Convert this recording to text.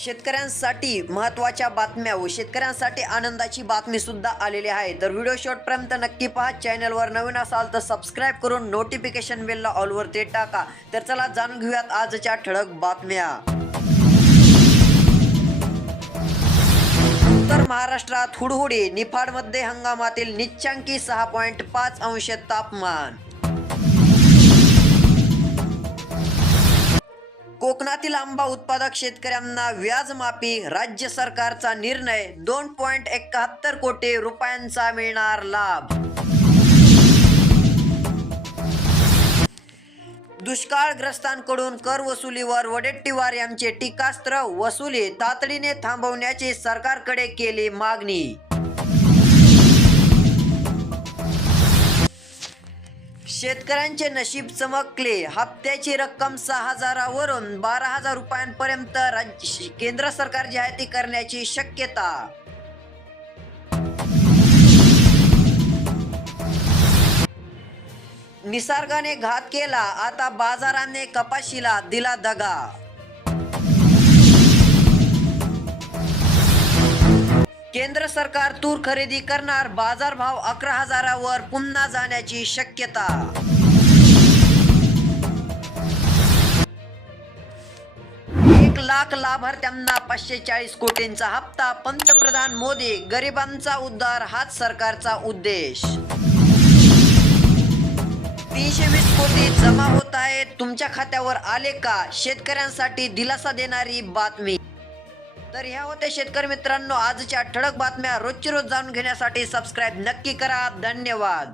शेतकऱ्यांसाठी महत्त्वाच्या बातम्या व शेतकऱ्यांसाठी आनंदाची बातमी सुद्धा आलेली आहे. तर व्हिडिओ शेवटपर्यंत नक्की पहा. चॅनलवर नवीन असाल तर सबस्क्राईब करून नोटिफिकेशन बेलला ऑलवर ते टाका. तर चला जाणून घेऊयात आजच्या ठळक बातम्या. उत्तर महाराष्ट्रात हुडहुडी निफाडमध्ये हंगामातील निच्चांकी सहा पॉईंट पाच अंश तापमान. कोकणातील आंबा उत्पादक शेतकऱ्यांना व्याजमाफी राज्य सरकारचा निर्णय दोन पॉईंट एकाहत्तर कोटी रुपयांचा मिळणार लाभ. दुष्काळग्रस्तांकडून कर वसुलीवर वडेट्टीवार यांचे टीकास्त्र वसुली तातडीने थांबवण्याची सरकारकडे केली मागणी. शेतकऱ्यांचे नशीब चमकले. हप्त्याची रक्कम सहा हजारावरून बारा हजार रुपयांपर्यंत राज्य केंद्र सरकार जाहिराती करण्याची शक्यता. निसर्गाने घात केला. आता बाजाराने कपाशीला दिला दगा. केंद्र सरकार तूर खरेदी करणार बाजारभाव अकरा हजारावर पुन्हा जाण्याची शक्यता. एक लाख लाभार्थ्यांना पाचशे चाळीस कोटींचा हप्ता पंतप्रधान मोदी गरिबांचा उद्धार हाच सरकारचा उद्देश. तीनशे वीस कोटी जमा होत आहेत. तुमच्या खात्यावर आले का? शेतकऱ्यांसाठी दिलासा देणारी बातमी. तर ह्या होत्या शेतकरी मित्रांनो आजच्या ठळक बातम्या रोजची रोज जाणून घेण्यासाठी सबस्क्राईब नक्की करा. धन्यवाद.